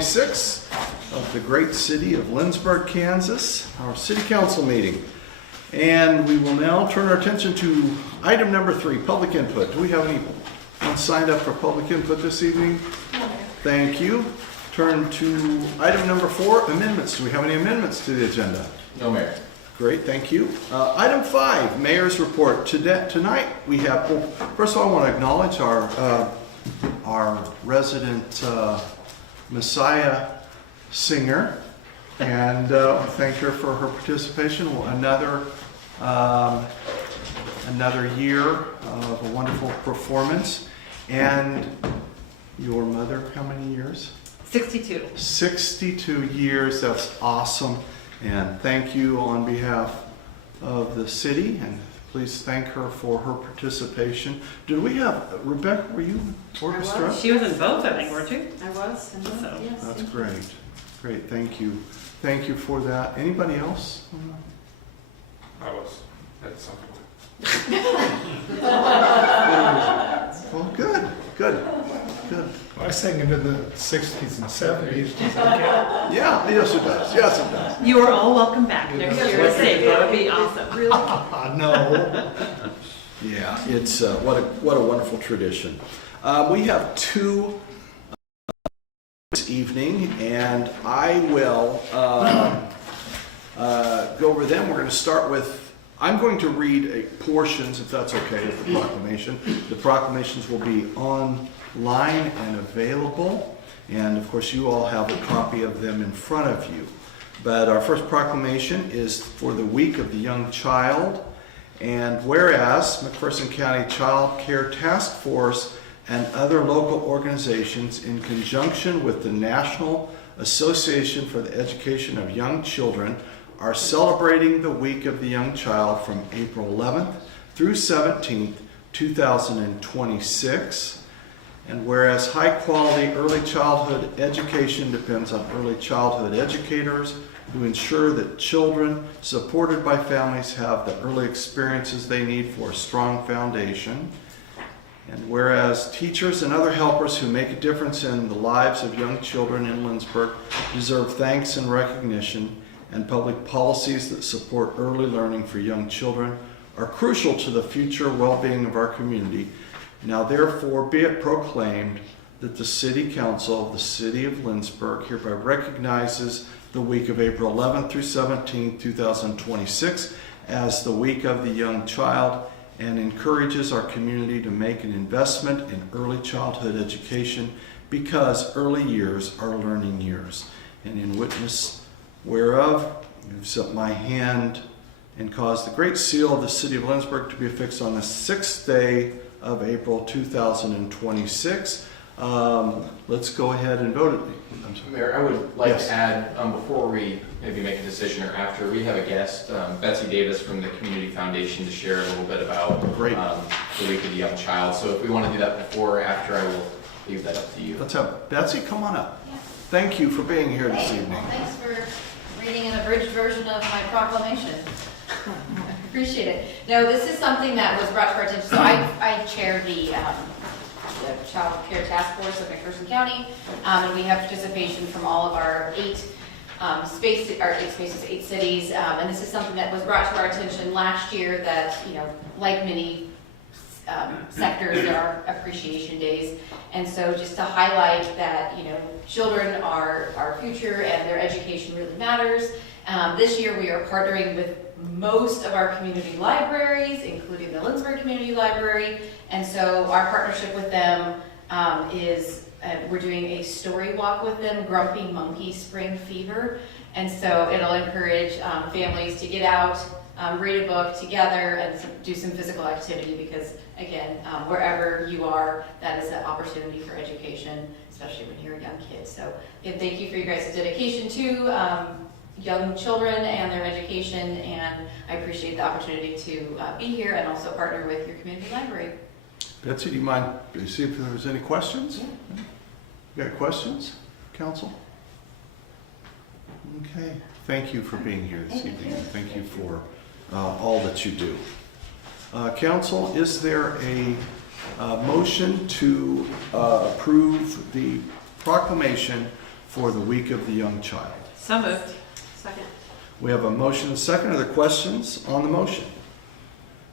26 of the great city of Lindsborg, Kansas, our city council meeting. And we will now turn our attention to item number 3, public input. Do we have anyone signed up for public input this evening? No. Thank you. Turn to item number 4, amendments. Do we have any amendments to the agenda? No, Mayor. Great, thank you. Item 5, Mayor's Report. Tonight we have, well, first of all, I want to acknowledge our resident Messiah singer and thank her for her participation. Another year of a wonderful performance. And your mother, how many years? 62. 62 years, that's awesome. And thank you on behalf of the city, and please thank her for her participation. Did we have, Rebecca, were you orchestra? I was. She was in both, I think, weren't you? I was. And So, yes. That's great. Great, thank you. Thank you for that. Anybody else? I was. That's something. Well, good, good, good. I sang into the 60s and 70s. Yeah, yes it does, yes it does. you are all welcome back next year to sing. That would be awesome. Really? No. Yeah, it's what a wonderful tradition. We have 2 this evening, and I will go over them. We're going to start with, I'm going to read portions, if that's okay, of the proclamation. The proclamations will be online and available, and of course you all have a copy of them in front of you. But our first proclamation is for the Week of the Young Child. And whereas McPherson County Child Care Task Force and other local organizations, in conjunction with the National Association for the Education of Young Children, are celebrating the Week of the Young Child from April 11th through 17th, 2026. And whereas high-quality early childhood education depends on early childhood educators who ensure that children supported by families have the early experiences they need for a strong foundation. And whereas teachers and other helpers who make a difference in the lives of young children in Lindsborg deserve thanks and recognition, and public policies that support early learning for young children are crucial to the future well-being of our community. Now therefore be it proclaimed that the City Council of the City of Lindsborg hereby recognizes the week of April 11th through 17th, 2026 as the Week of the Young Child, and encourages our community to make an investment in early childhood education because early years are learning years. And in witness whereof, I set my hand and cause the great seal of the City of Lindsborg to be affixed on the 6th day of April 2026. Let's go ahead and vote it. Mayor, I would like Yes. to add, before we maybe make a decision or after, we have a guest, Betsy Davis from the Community Foundation, to share a little bit about Great. the Week of the Young Child. So if we want to do that before or after, I will leave that up to you. Let's have Betsy come on up. Yeah. Thank you for being here this evening. Well, thanks for reading an abridged version of my proclamation. I appreciate it. No, this is something that was brought to our attention. So I chair the Child Care Task Force of McPherson County, and we have participation from all of our 8 cities. And this is something that was brought to our attention last year that, like many sectors, there are appreciation days. And so just to highlight that, children are our future and their education really matters. This year we are partnering with most of our community libraries, including the Lindsborg Community Library. And so our partnership with them is we're doing a story walk with them, Grumpy Monkey Spring Fever. And so it'll encourage families to get out, read a book together, and do some physical activity because, again, wherever you are, that is an opportunity for education, especially when you're a young kid. So again, thank you for your guys' dedication to young children and their education, and I appreciate the opportunity to be here and also partner with your community library. Betsy, do you mind see if there's any questions? Yeah. You got questions, Council? Okay. Thank you for being here this evening. Thank you for all that you do. Council, is there a motion to approve the proclamation for the Week of the Young Child. So moved. Second. We have a motion and a second. Are there questions on the motion?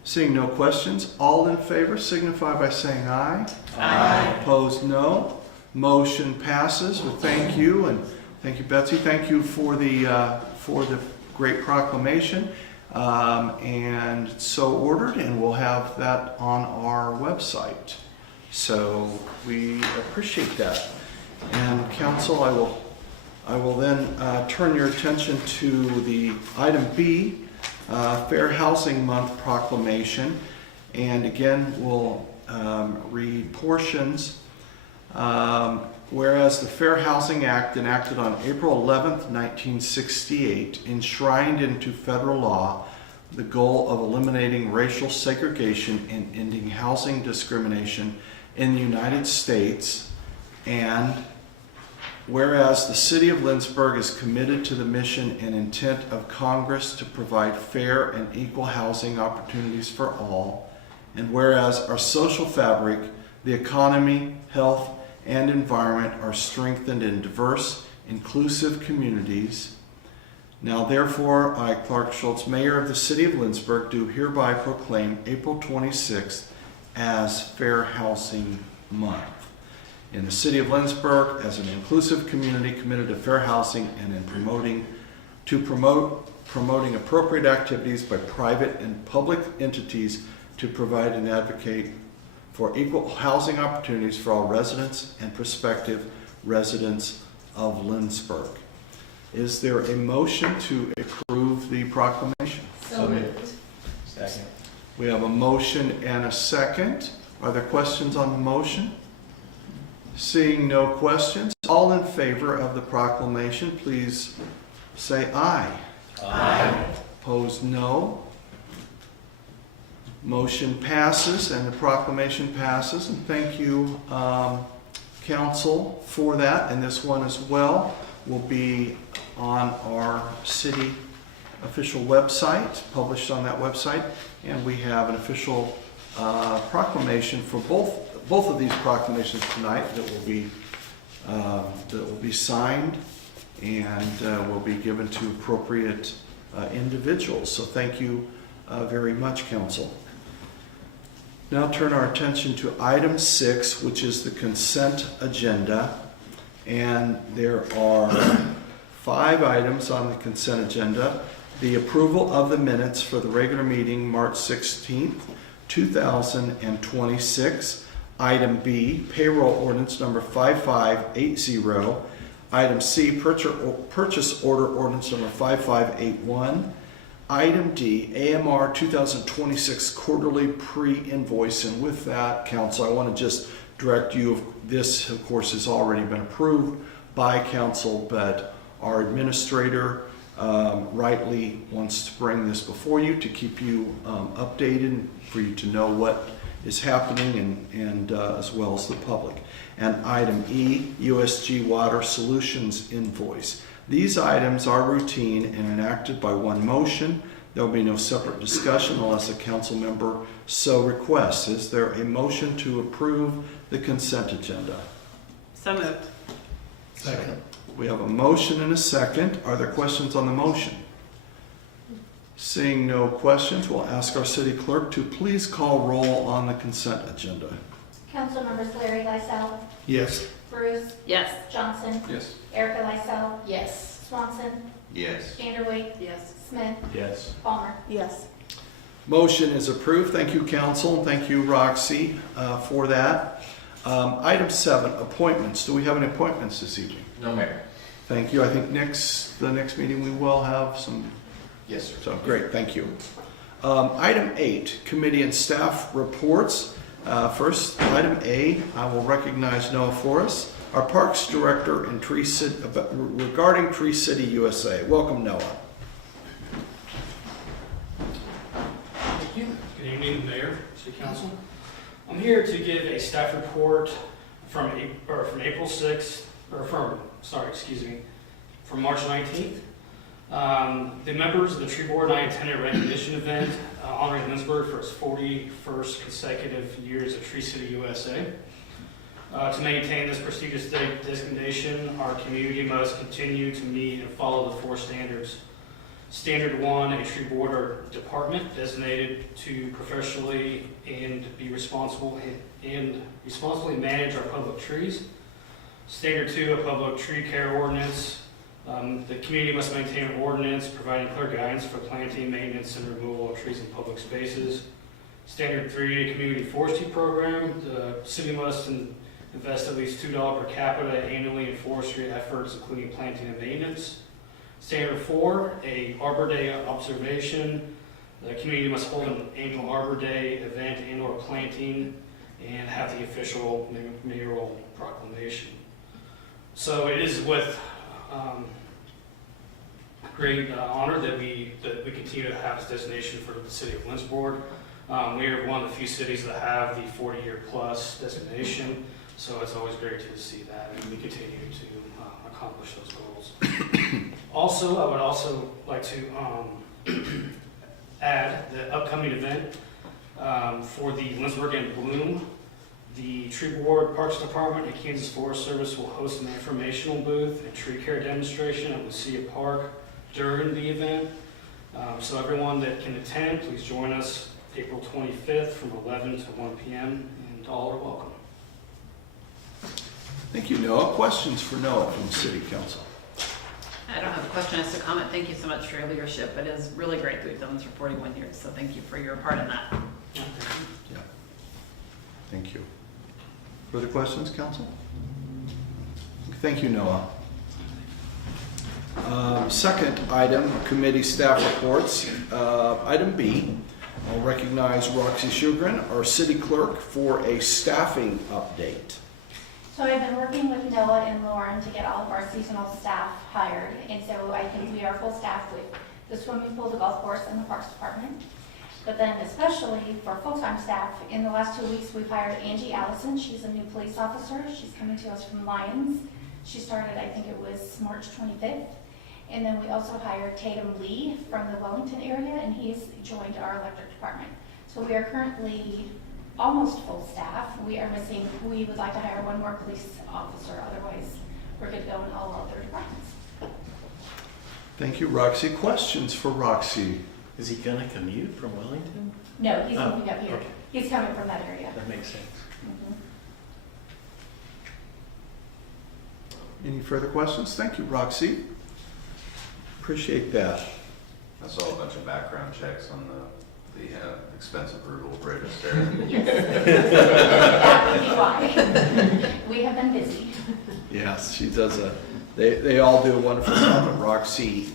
Seeing no questions, all in favor signify by saying aye. Aye. Opposed, no. Motion passes. Well, thank you, and thank you, Betsy. Thank you for the great proclamation. And so ordered, and we'll have that on our website. So we appreciate that. And council, I will then turn your attention to the item B, Fair Housing Month proclamation. And again, we'll read portions. Whereas the Fair Housing Act, enacted on April 11th, 1968, enshrined into federal law the goal of eliminating racial segregation and ending housing discrimination in the United States. And whereas the City of Lindsborg is committed to the mission and intent of Congress to provide fair and equal housing opportunities for all. And whereas our social fabric, the economy, health, and environment are strengthened in diverse, inclusive communities. Now therefore, I, Clark Schultz, Mayor of the City of Lindsborg, do hereby proclaim April 26th as Fair Housing Month. In the City of Lindsborg, as an inclusive community committed to fair housing and in promoting appropriate activities by private and public entities to provide and advocate for equal housing opportunities for all residents and prospective residents of Lindsborg. Is there a motion to approve the proclamation? So moved. Second. We have a motion and a second. Are there questions on the motion? Seeing no questions, all in favor of the proclamation, please say aye. Aye. Opposed, no. Motion passes and the proclamation passes, and thank you, council, for that. And this one as well will be on our city official website, published on that website, and we have an official proclamation for both of these proclamations tonight that will be signed and will be given to appropriate individuals. So thank you very much, council. Now turn our attention to item 6, which is the consent agenda. And there are 5 items on the consent agenda. The approval of the minutes for the regular meeting, March 16th, 2026. Item B, payroll ordinance number 5580. Item C, purchase order ordinance number 5581. Item D, AMR 2026 quarterly pre-invoice. And with that, council, I want to just direct you, this of course has already been approved by council, but our administrator rightly wants to bring this before you to keep you updated, for you to know what is happening, and as well as the public. And item E, USG Water Solutions invoice. These items are routine and enacted by one motion. There will be no separate discussion unless a council member so requests. Is there a motion to approve the consent agenda? So moved. Second. We have a motion and a second. Are there questions on the motion? Seeing no questions, we'll ask our city clerk to please call roll on the consent agenda. Council members Larry Lysell, Yes. Bruce, Yes. Johnson, Yes. Erica Lysell, Yes. Swanson, Yes. Vanderwait, Yes. Smith, Yes. Palmer. Yes. Motion is approved. Thank you, council, and thank you, Roxy, for that. Item 7, appointments. Do we have any appointments this evening? No, Mayor. Thank you. I think the next meeting we will have some. Yes, sir. So great, thank you. Item 8, committee and staff reports. First, item A, I will recognize Noah Forrest, our Parks Director in Tree City, regarding Tree City USA. Welcome, Noah. Thank you. Good evening, Mayor, City Council. I'm here to give a staff report from April 6th, from March 19th. The members of the tree board and I attended a recognition event honoring Lindsborg for its 41st consecutive years of Tree City USA. To maintain this prestigious designation, our community must continue to meet and follow the 4 standards. Standard 1, a tree board or department designated to professionally and be responsible and responsibly manage our public trees. Standard 2, a public tree care ordinance. The community must maintain an ordinance providing clear guidance for planting, maintenance, and removal of trees in public spaces. Standard 3, a community forestry program. The city must invest at least $2 per capita annually in forestry efforts, including planting and maintenance. Standard 4, a Arbor Day observation. The community must hold an annual Arbor Day event and/or planting and have the official mayoral proclamation. So it is with great honor that we continue to have this designation for the city of Lindsborg. We are one of the few cities that have the 40-year plus designation, so it's always great to see that, and we continue to accomplish those goals. Also, I would also like to add the upcoming event for the Lindsborg in Bloom. The Tree Board, Parks Department, and Kansas Forest Service will host an informational booth and tree care demonstration at Lucia Park during the event. So everyone that can attend, please join us April 25th from 11 to 1 p.m. and all are welcome. Thank you, Noah. Questions for Noah from City Council? I don't have a question, just a comment. Thank you so much for your leadership. It is really great that we've done this for 41 years, so thank you for your part in that. Yeah. Thank you. Further questions, Council? Thank you, Noah. Second item, committee staff reports. Item B, I'll recognize Roxy Shugren, our city clerk, for a staffing update. So I've been working with Noah and Lauren to get all of our seasonal staff hired. And so I think we are full staff with the swimming pool, the golf course, and the parks department. But then especially for full-time staff, in the last 2 weeks, we've hired Angie Allison. She's a new police officer. She's coming to us from Lyons. She started, I think it was March 25th. And then we also hired Tatum Lee from the Wellington area, and he's joined our electric department. So we are currently almost full staff. We would like to hire 1 more police officer. Otherwise, we're good to go in all other departments. Thank you, Roxy. Questions for Roxy? Is he gonna commute from Wellington? No, he's Oh, moving up here. okay. He's coming from that area. That makes sense. Mhm. Any further questions? Thank you, Roxy. Appreciate that. I saw a bunch of background checks on the expensive rural British there. That would be why. We have been busy. Yes, she does they all do a wonderful job, but Roxy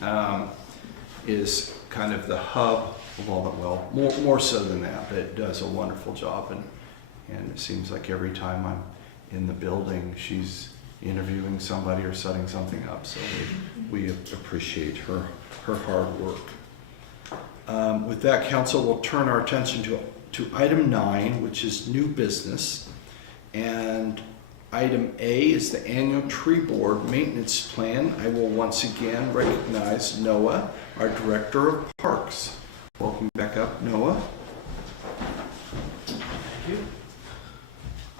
is kind of the hub of all that, well, more so than that, but it does a wonderful job, and it seems like every time I'm in the building, she's interviewing somebody or setting something up, so we appreciate her hard work. With that, Council, we'll turn our attention to item 9, which is new business. And item A is the annual tree board maintenance plan. I will once again recognize Noah, our Director of Parks. Welcome back up, Noah. Thank you.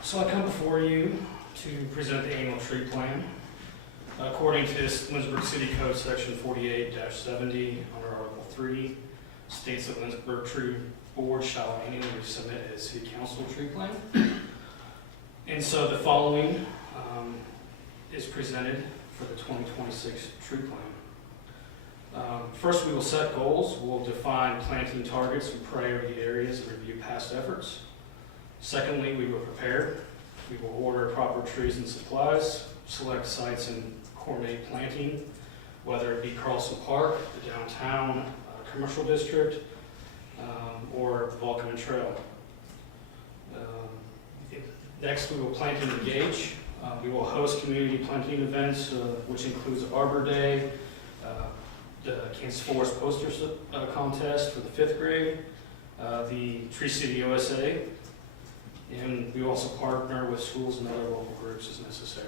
So I come before you to present the annual tree plan. According to this Lindsborg City Code Section 48-70 under Article 3, states that Lindsborg Tree Board shall annually submit a City Council tree plan. And so the following is presented for the 2026 tree plan. First, we will set goals. We'll define planting targets and priority areas and review past efforts. Secondly, we will prepare. We will order proper trees and supplies, select sites and coordinate planting, whether it be Carlson Park, the downtown commercial district, or Vulcan Trail. Next, we will plant and engage. We will host community planting events, which includes Arbor Day, the Kansas Forest Poster Contest for the 5th grade, the Tree City USA, and we also partner with schools and other local groups as necessary.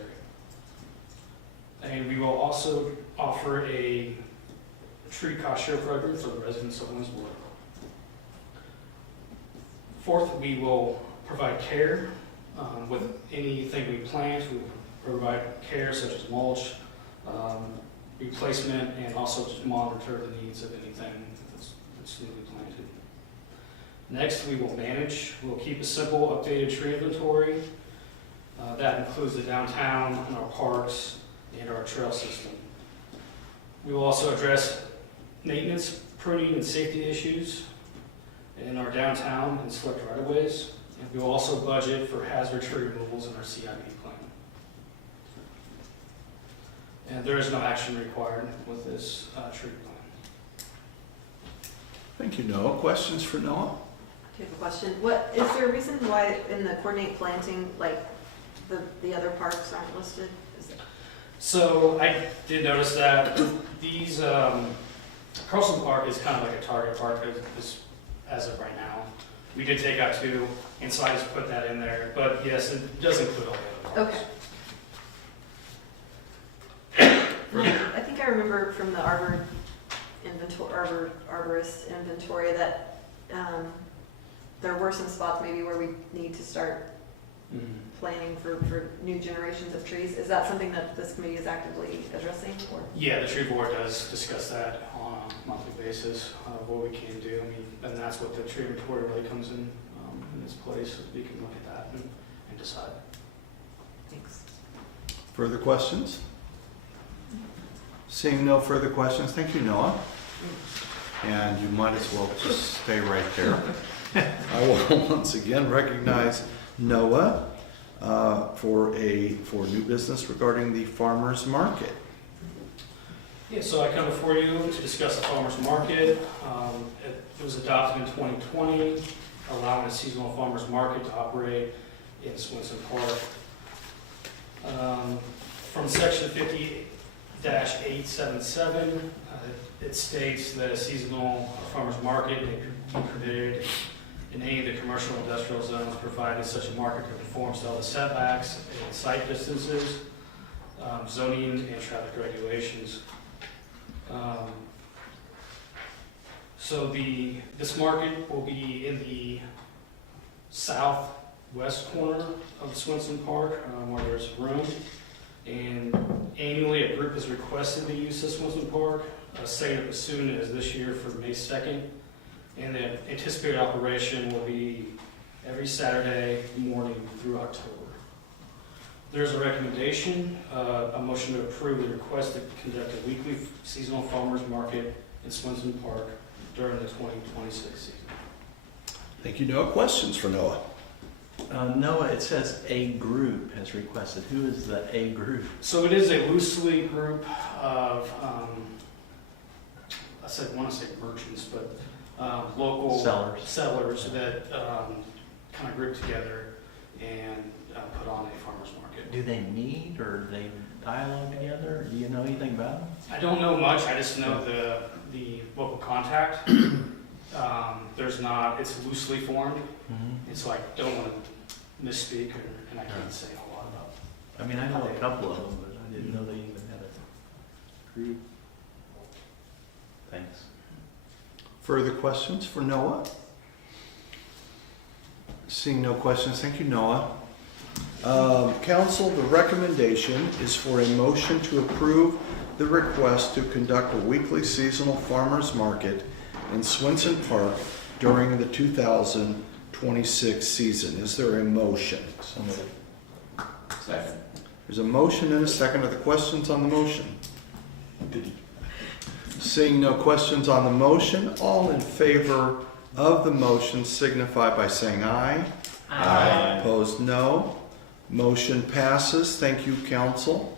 And we will also offer a tree cost share program for the residents of Lindsborg. Fourth, we will provide care With anything we plant, we provide care such as mulch, replacement, and also just monitor the needs of anything that's newly planted. Next, we will manage. We'll keep a simple, updated tree inventory. That includes the downtown and our parks and our trail system. We will also address maintenance, pruning, and safety issues in our downtown and select right-of-ways. And we will also budget for hazard tree removals in our CIP plan. And there is no action required with this tree plan. Thank you, Noah. Questions for Noah? Do you have a question? What, is there a reason why in the coordinate planting, like, the other parks aren't listed? Is it- So I did notice that these, Carlson Park is kind of like a target park as of right now. We did take out 2, and so I just put that in there. But yes, it does include all the other parks. Okay. I think I remember from the arborist inventory that there were some spots maybe where we need to start planning for new generations of trees. Is that something that this committee is actively addressing? Or? Yeah, the tree board does discuss that on a monthly basis, what we can do. I mean, and that's what the tree inventory really comes in its place. We can look at that and decide. Thanks. Further questions? Seeing no further questions, thank you, Noah. And you might as well just stay right there. I will once again recognize Noah for new business regarding the farmers market. Yeah, so I come before you to discuss the farmers market. It was adopted in 2020, allowing a seasonal farmers market to operate in Swenson Park. From section 50-877, it states that a seasonal farmers market may be permitted in any of the commercial and industrial zones, provided such a market conforms to all the setbacks and site distances, zoning and traffic regulations. So this market will be in the southwest corner of Swenson Park, where there's room. And annually, a group is requested to use this Swenson Park, say as soon as this year for May 2nd. And the anticipated operation will be every Saturday morning through October. There's a recommendation, a motion to approve the request to conduct a weekly seasonal farmers market in Swenson Park during the 2026 season. Thank you, Noah. Questions for Noah? Noah, it says a group has requested. Who is the a group? So it is a loosely group of, I want to say merchants, but local sellers that kind of group together and put on a farmer's market. Do they meet or do they dialogue together? Do you know anything about them? I don't know much. I just know the local contact. There's not. It's loosely formed, and so I don't want to misspeak, and I can't say a whole lot about. I mean, I know a couple of them, but I didn't know they even had a group. Thanks. Further questions for Noah? Seeing no questions, thank you, Noah. Council, the recommendation is for a motion to approve the request to conduct a weekly seasonal farmers market in Swenson Park during the 2026 season. Is there a motion? Second. There's a motion and a second. Are there questions on the motion? Seeing no questions on the motion, all in favor of the motion signify by saying aye. Aye. Opposed, no. Motion passes. Thank you, council.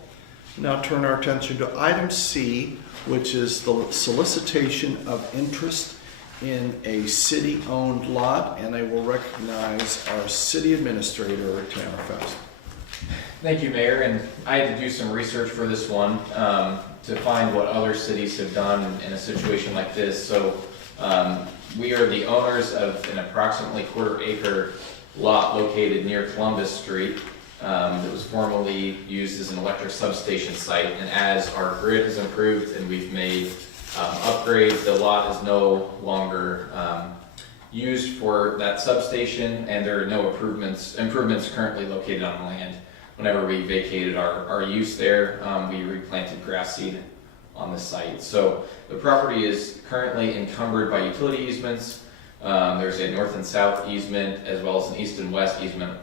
Now turn our attention to item C, which is the solicitation of interest in a city-owned lot, and I will recognize our city administrator, Tanner Fest. Thank you, Mayor, and I had to do some research for this one to find what other cities have done in a situation like this. So we are the owners of an approximately quarter-acre lot located near Columbus Street that was formerly used as an electric substation site. And as our grid has improved and we've made upgrades, the lot is no longer used for that substation, and there are no improvements currently located on the land. Whenever we vacated our use there, we replanted grass seed on the site. So the property is currently encumbered by utility easements. There's a north and south easement, as well as an east and west easement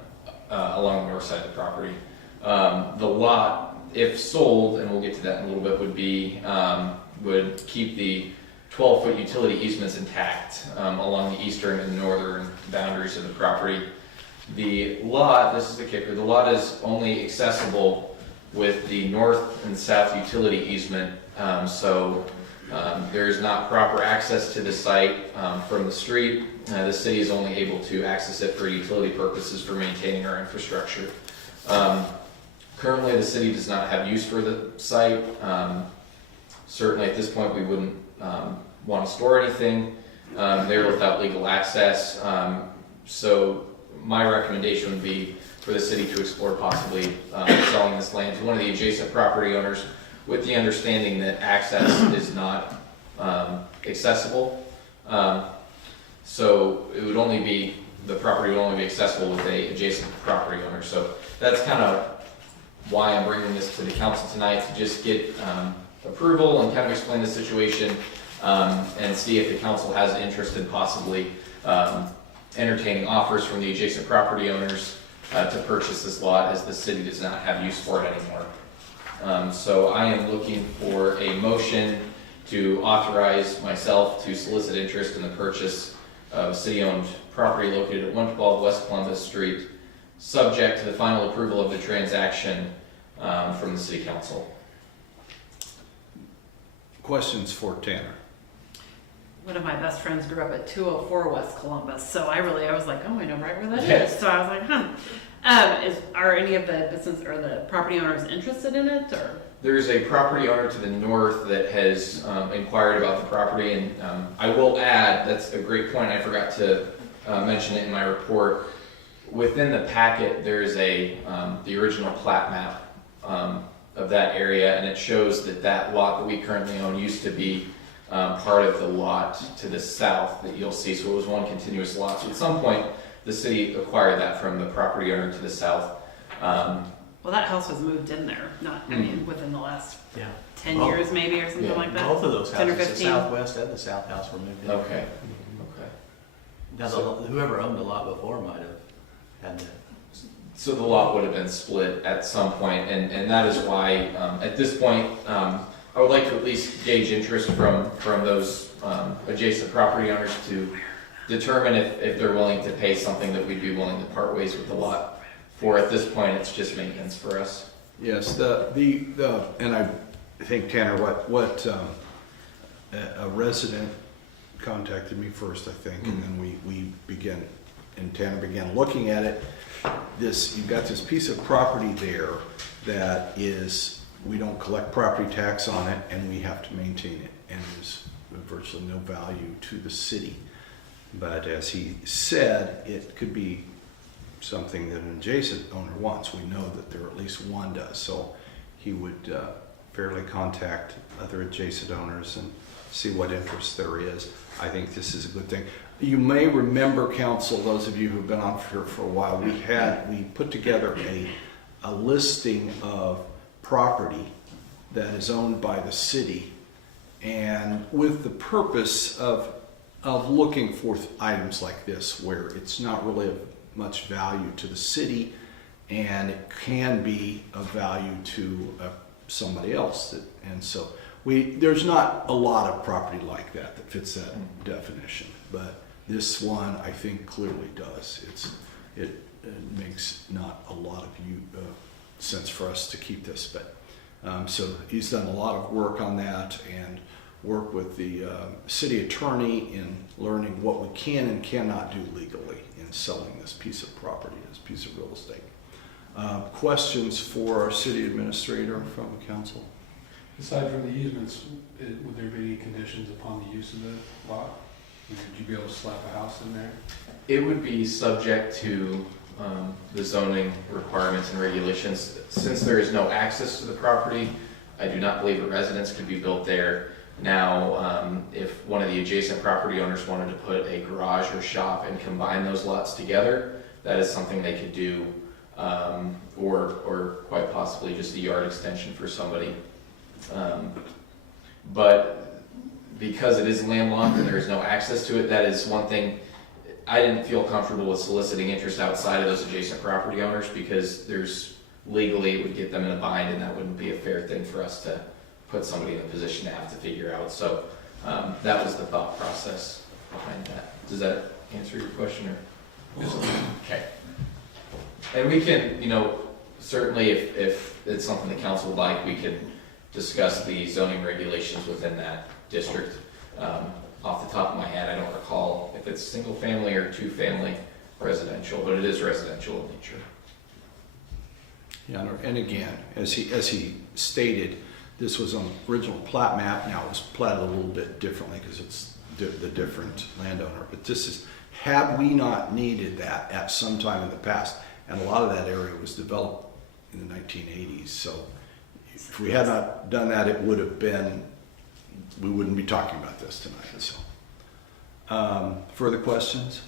along the north side of the property. The lot, if sold, and we'll get to that in a little bit, would keep the 12-foot utility easements intact along the eastern and northern boundaries of the property. The lot, this is the kicker, the lot is only accessible with the north and south utility easement, so there is not proper access to the site from the street. The city is only able to access it for utility purposes for maintaining our infrastructure. Currently, the city does not have use for the site. Certainly at this point, we wouldn't want to store anything there without legal access. So my recommendation would be for the city to explore possibly selling this land to one of the adjacent property owners, with the understanding that access is not accessible. So it would only be, the property would only be accessible with a adjacent property owner. So that's kind of why I'm bringing this to the council tonight, to just get approval and kind of explain the situation and see if the council has an interest in possibly entertaining offers from the adjacent property owners to purchase this lot, as the city does not have use for it anymore. So I am looking for a motion to authorize myself to solicit interest in the purchase of city-owned property located at 112 West Columbus Street, subject to the final approval of the transaction from the city council. Questions for Tanner? One of my best friends grew up at 204 West Columbus, so I was like, oh, I know right where that Yeah. is. So I was like, are any of the business or the property owners interested in it, or? There's a property owner to the north that has inquired about the property, and I will add, that's a great point, I forgot to mention it in my report. Within the packet, there's the original plat map of that area, and it shows that lot that we currently own used to be part of the lot to the south that you'll see, so it was one continuous lot. So at some point, the city acquired that from the property owner to the south. Well, that house was moved in there, within the last Yeah. 10 Both. years maybe, or something Yeah. like that. Both of those 10 or houses, the 15. southwest and the south house were moved in. Okay. Now, whoever owned the lot before might have had that. So the lot would have been split at some point, and that is why, at this point, I would like to at least gauge interest from those adjacent property owners to determine if they're willing to pay something that we'd be willing to part ways with the lot for. At this point, it's just maintenance for us. Yes, and I think, Tanner, what a resident contacted me first, I think, and then Tanner began looking at it. You've got this piece of property there that we don't collect property tax on it, and we have to maintain it, and there's virtually no value to the city. But as he said, it could be something that an adjacent owner wants. We know that there at least one does, so he would fairly contact other adjacent owners and see what interest there is. I think this is a good thing. You may remember, council, those of you who've been on here for a while, we put together a listing of property that is owned by the city, and with the purpose of looking for items like this where it's not really of much value to the city, and it can be of value to somebody else. And so there's not a lot of property like that fits that definition, but this one I think clearly does. It makes not a lot of sense for us to keep this, but so he's done a lot of work on that and work with the city attorney in learning what we can and cannot do legally in selling this piece of property, this piece of real estate. Questions for our city administrator from the council? Aside from the easements, would there be any conditions upon the use of the lot? Would you be able to slap a house in there? It would be subject to the zoning requirements and regulations. Since there is no access to the property, I do not believe a residence could be built there. Now, if one of the adjacent property owners wanted to put a garage or shop and combine those lots together, that is something they could do, or quite possibly just a yard extension for somebody. But because it is landlocked and there is no access to it, that is one thing I didn't feel comfortable with soliciting interest outside of those adjacent property owners, because legally it would get them in a bind, and that wouldn't be a fair thing for us to put somebody in a position to have to figure out. So that was the thought process behind that. Does that answer your question, or? Okay. And we can, certainly if it's something the council would like, we could discuss the zoning regulations within that district. Off the top of my head, I don't recall if it's single family or 2-family residential, but it is residential in nature. Yeah, and again, as he stated, this was on the original plat map. Now it was platted a little bit differently because it's the different landowner. But this is, had we not needed that at some time in the past, and a lot of that area was developed in the 1980s. So if we had not done that, it would have been, we wouldn't be talking about this tonight. So, further questions?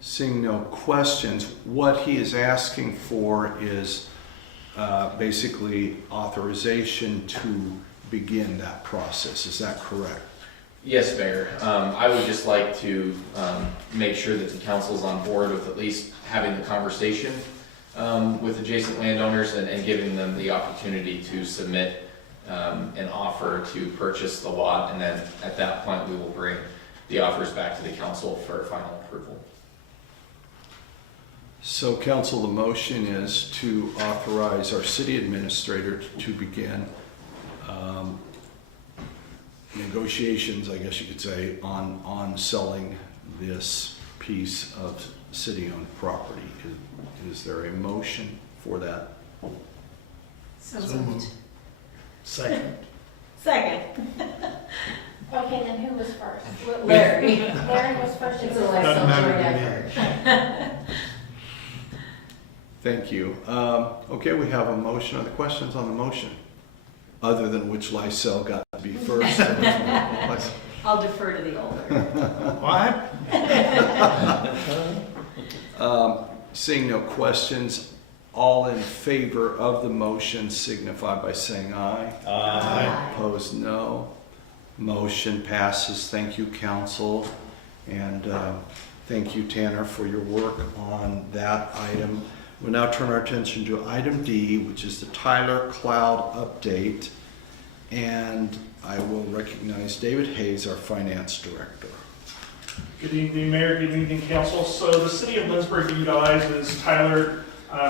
Seeing no questions, what he is asking for is basically authorization to begin that process. Is that correct? Yes, Mayor. I would just like to make sure that the council's on board with at least having the conversation with adjacent landowners and giving them the opportunity to submit an offer to purchase the lot, and then at that point we will bring the offers back to the council for final approval. So council, the motion is to authorize our city administrator to begin negotiations, I guess you could say, on selling this piece of city-owned property. Is there a motion for that? So moved. Second. Second. Okay, then who was first? Larry. Larry was first. It's and a who was Doesn't Doesn't matter to me. Thank you. Okay, we have a motion. Are there questions on the motion? Other than which Lysel got to be first? I'll defer to the older. What? Seeing no questions, all in favor of the motion signify by saying aye. Aye. Opposed, no. Motion passes. Thank you, council. And thank you, Tanner, for your work on that item. We'll now turn our attention to item D, which is the Tyler Cloud update. And I will recognize David Hayes, our finance director. Good evening, Mayor. Good evening, Council. So the City of Lindsborg utilizes Tyler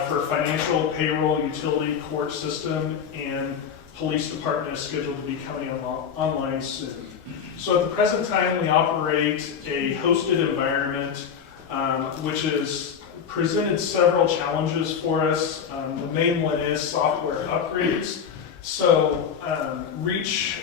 for financial, payroll, utility, court system, and police department is scheduled to be coming online soon. So at the present time, we operate a hosted environment, which has presented several challenges for us. The main one is software upgrades. So Reach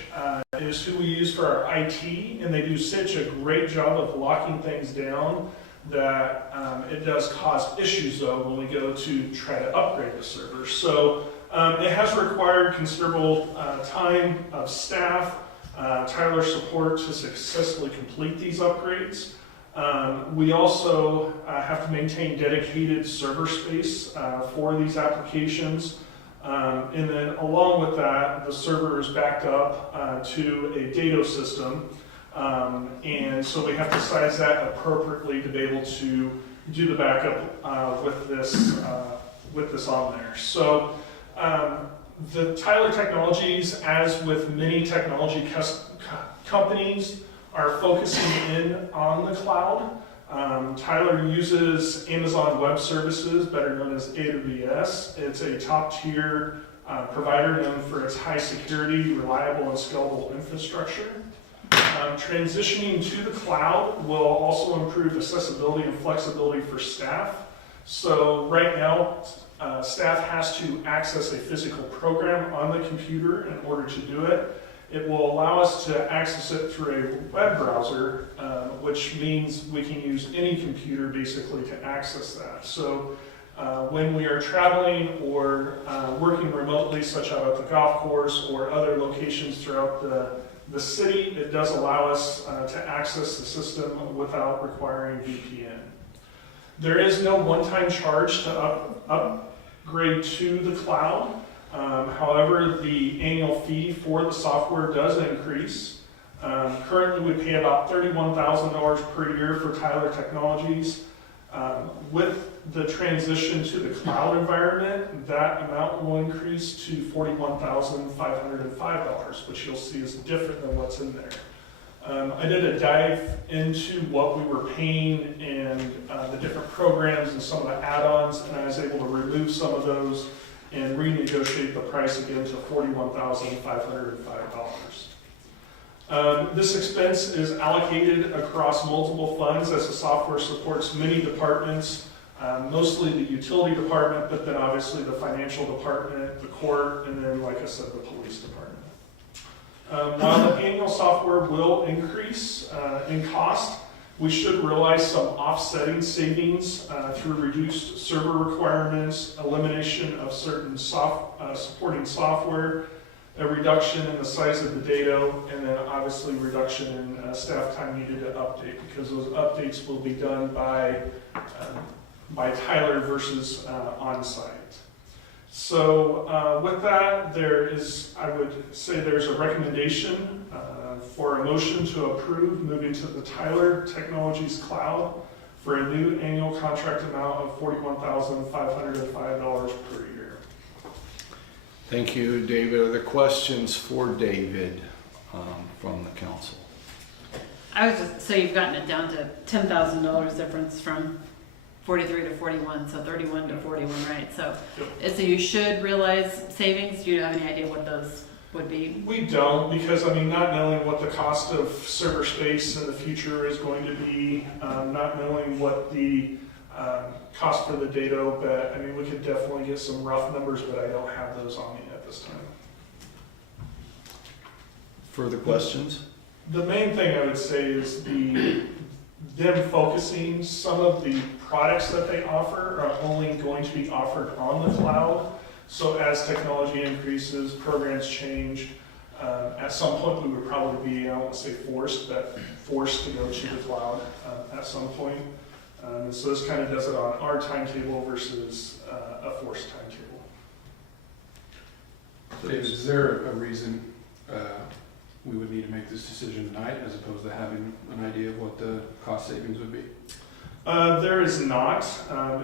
is who we use for our IT, and they do such a great job of locking things down that it does cause issues though when we go to try to upgrade the server. So it has required considerable time of staff, Tyler support to successfully complete these upgrades. We also have to maintain dedicated server space for these applications. And then along with that, the server is backed up to a data system. And so we have to size that appropriately to be able to do the backup with this on there. So the Tyler Technologies, as with many technology companies, are focusing in on the cloud. Tyler uses Amazon Web Services, better known as AWS. It's a top-tier provider known for its high security, reliable, and scalable infrastructure. Transitioning to the cloud will also improve accessibility and flexibility for staff. So right now, staff has to access a physical program on the computer in order to do it. It will allow us to access it through a web browser, which means we can use any computer basically to access that. So When we are traveling or working remotely, such out at the golf course or other locations throughout the city, it does allow us to access the system without requiring VPN. There is no one-time charge to upgrade to the cloud. However, the annual fee for the software does increase. Currently, we pay about $31,000 per year for Tyler Technologies. With the transition to the cloud environment, that amount will increase to $41,505, which you'll see is different than what's in there. I did a dive into what we were paying and the different programs and some of the add-ons, and I was able to remove some of those and renegotiate the price again to $41,505. This expense is allocated across multiple funds as the software supports many departments, mostly the utility department, but then obviously the financial department, the court, and then, like I said, the police department. While the annual software will increase in cost, we should realize some offsetting savings through reduced server requirements, elimination of certain supporting software, a reduction in the size of the data, and then obviously reduction in staff time needed to update, because those updates will be done by Tyler versus on-site. So with that, I would say there's a recommendation for a motion to approve moving to the Tyler Technologies Cloud for a new annual contract amount of $41,505 per year. Thank you, David. Are there questions for David from the council? So you've gotten it down to $10,000 difference from 43 to 41, so 31 to 41, right? So, so you should realize savings. Do you have any idea what those would be? We don't, because not knowing what the cost of server space in the future is going to be, not knowing what the cost for the data, but we could definitely get some rough numbers, but I don't have those on me at this time. Further questions? The main thing I would say is them focusing some of the products that they offer are only going to be offered on the cloud. So as technology increases, programs change, at some point we would probably be, I won't say forced, but forced to go to the cloud at some point. So this kind of does it on our timetable versus a forced timetable. David, is there a reason we would need to make this decision tonight as opposed to having an idea of what the cost savings would be? There is not.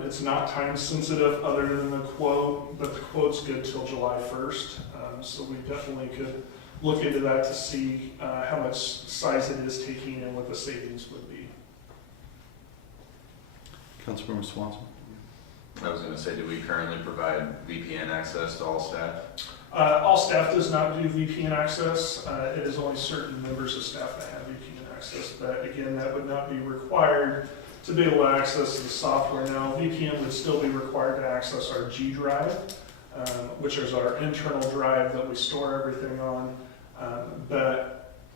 It's not time sensitive other than the quote, but the quote's good till July 1st. So we definitely could look into that to see how much size it is taking and what the savings would be. Councilmember Swanson? I was going to say, do we currently provide VPN access to all staff? All staff does not do VPN access. It is only certain members of staff that have VPN access. But again, that would not be required to be able to access the software. Now, VPN would still be required to access our G drive, which is our internal drive that we store everything on.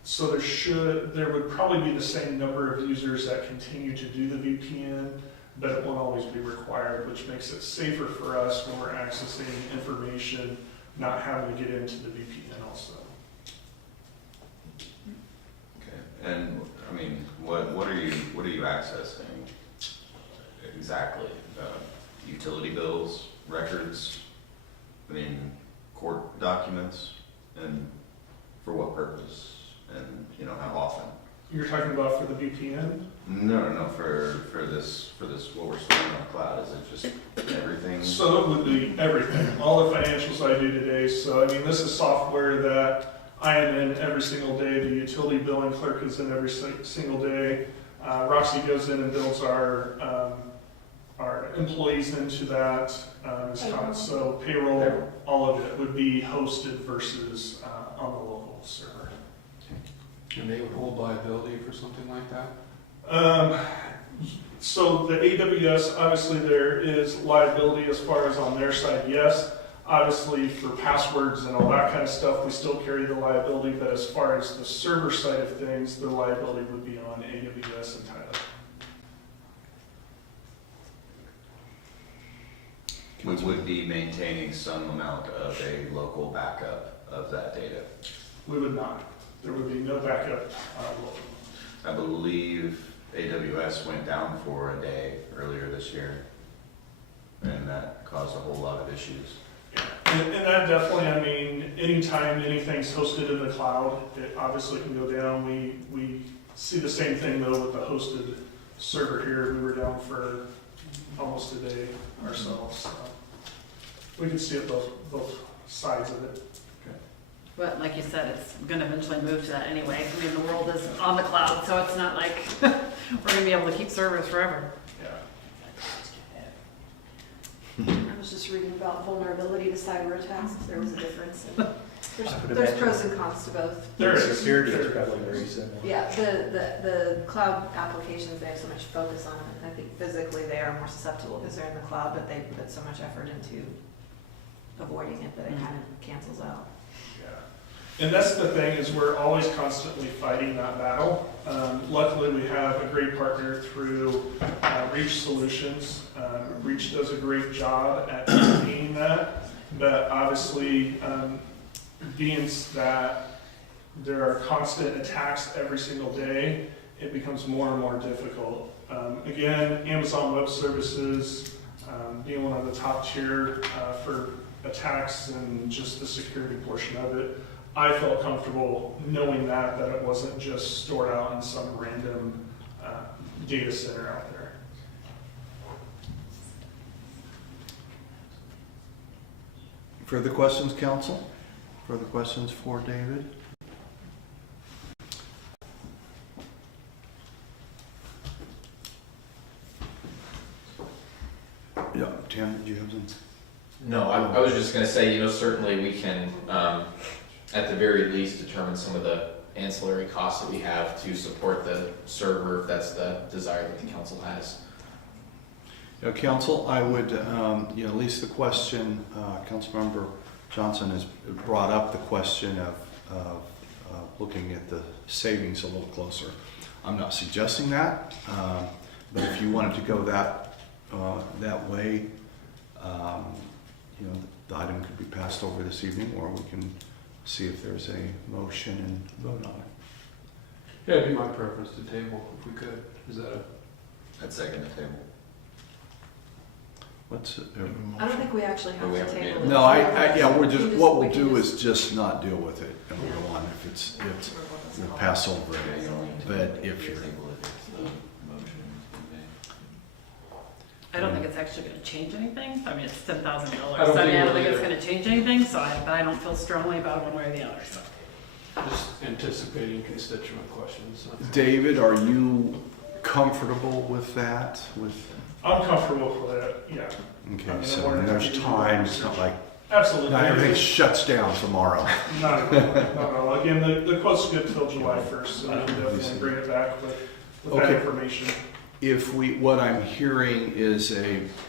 So there would probably be the same number of users that continue to do the VPN, but it won't always be required, which makes it safer for us when we're accessing information, not having to get into the VPN also. Okay, and what are you accessing exactly? Utility bills, records, court documents, and for what purpose? And how often? You're talking about for the VPN? No, for this, what we're storing on the cloud, is it just everything? So it would be everything, all the financials I do today. So this is software that I am in every single day. The utility billing clerk is in every single day. Roxy goes in and builds our employees into that. So payroll, all of it would be hosted versus on the local server. And they would hold liability for something like that? So the AWS, obviously there is liability as far as on their side, yes. Obviously for passwords and all that kind of stuff, we still carry the liability, but as far as the server side of things, the liability would be on AWS and Tyler. We would be maintaining some amount of a local backup of that data. We would not. There would be no backup. I believe AWS went down for a day earlier this year, and that caused a whole lot of issues. And that definitely, I mean, anytime anything's hosted in the cloud, it obviously can go down. We see the same thing though with the hosted server here. We were down for almost a day ourselves. So we can see it both sides of it. But like you said, it's gonna eventually move to that anyway. I mean, the world is on the cloud, so it's not like we're gonna be able to keep servers forever. I was just reading about vulnerability to cyber attacks, if there was a difference. There's, I would there's imagine. pros and cons to both. There is. Security is probably very similar. Yeah, the cloud applications, they have so much focus on it. I think physically they are more susceptible because they're in the cloud, but they put so much effort into avoiding it that it kind of cancels out. Yeah. And that's the thing, is we're always constantly fighting that battle. Luckily, we have a great partner through Reach Solutions. Reach does a great job at maintaining that, but obviously, being that there are constant attacks every single day, it becomes more and more difficult. Again, Amazon Web Services being one of the top tier for attacks and just the security portion of it, I felt comfortable knowing that it wasn't just stored out in some random data center out there. Further questions, council? Further questions for David? Yeah, Tim, did you have some? No, I was just gonna say, certainly we can, at the very least, determine some of the ancillary costs that we have to support the server, if that's the desire that the council has. Council, I would, at least the question, Councilmember Johnson has brought up the question of looking at the savings a little closer. I'm not suggesting that, but if you wanted to go that way, the item could be passed over this evening, or we can see if there's a motion and vote on it. Yeah, it'd be my preference to table if we could. Is that a? I'd second the table. What's it? I don't think we actually have We to haven't table made it. No, we're just, We what we we'll can do just- is just not deal with it and we'll go on if it's, we'll pass over it. But if you're, I don't think it's actually gonna change anything. I mean, it's $10,000. I don't I mean, I don't think think it it's will gonna change anything, but I don't feel strongly about it one way or the other, so. Just anticipating constituent questions. David, are you comfortable with that? I'm comfortable with it, yeah. Okay, so when there's time, it's not like, Absolutely. not everything shuts down tomorrow. Not at all. Again, the quote's good till July 1st, so we can definitely bring it back with that Okay. information. What I'm hearing is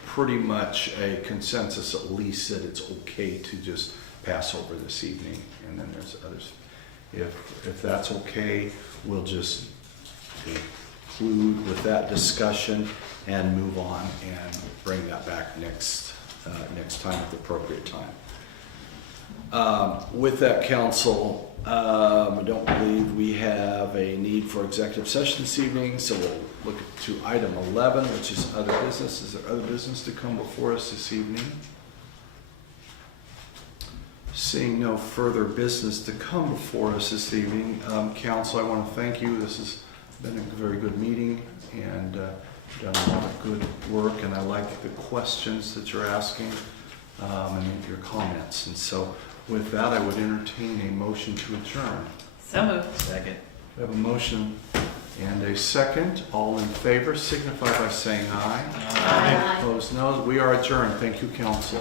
pretty much a consensus, at least, that it's okay to just pass over this evening, and then there's others. If that's okay, we'll just conclude with that discussion and move on and bring that back next time at the appropriate time. With that, council, I don't believe we have a need for executive session this evening, so we'll look to item 11, which is other business. Is there other business to come before us this evening? Seeing no further business to come before us this evening, council, I want to thank you. This has been a very good meeting and done a lot of good work, and I like the questions that you're asking and your comments. And so with that, I would entertain a motion to adjourn. So moved. Second. We have a motion and a second. All in favor signify by saying aye. Aye. Opposed, no. We are adjourned. Thank you, council.